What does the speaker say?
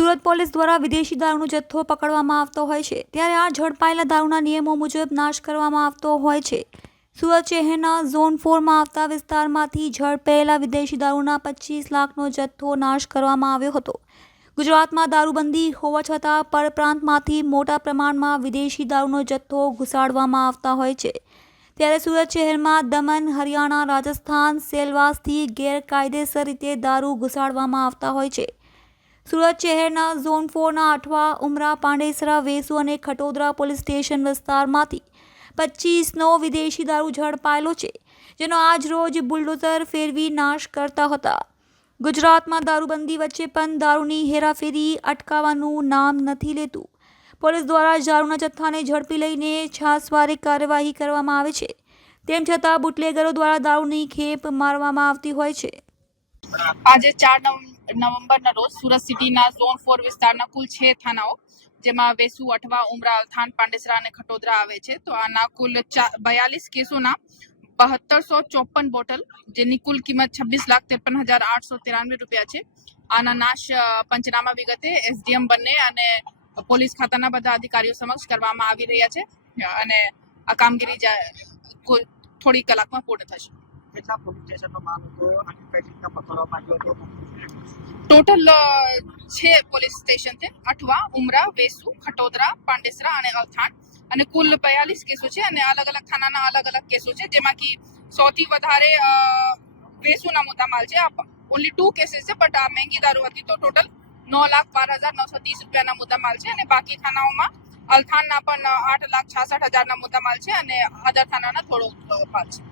Surat police દ્વારા વિદેશી દારૂનો જથ્થો પકડવામાં આવતો હોય છે. ત્યારે આ ઝડપાયેલા દારૂના નિયમો મુજબ નાશ કરવામાં આવતો હોય છે. સુરત શહેરના ઝોન ફોરમાં આવતા વિસ્તારમાંથી ઝડપાયેલા વિદેશી દારૂના પચીસ લાખનો જથ્થો નાશ કરવામાં આવ્યો હતો. ગુજરાતમાં દારૂબંધી હોવા છતાં પરપ્રાંતમાંથી મોટા પ્રમાણમાં વિદેશી દારૂનો જથ્થો ઘુસાડવામાં આવતા હોય છે. ત્યારે સુરત શહેરમાં દમણ હરિયાણા, રાજસ્થાન, સેલવાસથી ગેરકાયદેસર રીતે દારૂ ઘુસાડવામાં આવતા હોય છે. સુરત શહેરના ઝોન ફોરના અઠવા ઉમરા પાંડેસરા વેસુ અને ખટોદરા પોલીસ સ્ટેશન વિસ્તારમાંથી પચીસનો વિદેશી દારૂ ઝડપાયેલો છે, જેનો આજ રોજ બુલડોઝર ફેરવી નાશ કરતા હતા. ગુજરાતમાં દારૂબંધી વચ્ચે પણ દારૂની હેરાફેરી અટકાવવાનું નામ નથી લેતું. પોલીસ દ્વારા દારૂના જથ્થાને ઝડપી લઈને છાસવારે કાર્યવાહી કરવામાં આવે છે. તેમ છતાં બુટલેગરો દ્વારા દારૂની ખેપ મારવામાં આવતી હોય છે. આજે ચાર નવ- નવેમ્બરના રોજ સુરત સિટીના ઝોન ફોર વિસ્તારના કુલ છ થાનાઓ, જેમાં વેસુ, અઠવા, ઉમરા, અલથાન, પાંડેસરા અને ખટોદરા આવે છે. તો આના કુલ બયાલીસ કેસોના બહત્તરસો ચોપન બોટલ, જેની કુલ કિંમત છવ્વીસ લાખ ત્રેપન હજાર આઠસો ત્રાણવે રૂપિયા છે. આના નાશ પંચનામા વિગતે એસડીએમ બંને અને પોલીસ ખાતાના બધા અધિકારીઓ સમક્ષ કરવામાં આવી રહ્યા છે. અને આ કામગીરી થોડી કલાકમાં પૂર્ણ થશે. કેટલા પોલીસ સ્ટેશનનો માલ અને કઈ રીતના પકડવામાં આવ્યો હતો? ટોટલ છે પોલીસ સ્ટેશન છે અઠવા, ઉમરા, વેસુ, ખટોદરા, પાંડેસરા અને અવથાણ. અને કુલ બયાલીસ કેસો છે અને અલગ અલગ થાનાના અલગ અલગ કેસો છે. જેમાંથી સૌથી વધારે વેસુના વેસુના મુદ્દામાલ છે. ઓનલી ટુ કેસીસ છે બટ આ મહેંગી દારૂ હતી તો ટોટલ નવ લાખ બાર હજાર નવસો ત્રીસ રૂપિયાના મુદ્દામાલ છે. અને બાકી થાનાઓમાં અલથાણના પણ આઠ લાખ છાસઠ હજારના મુદ્દામાલ છે અને અદર થાનાના થોડો માલ છે.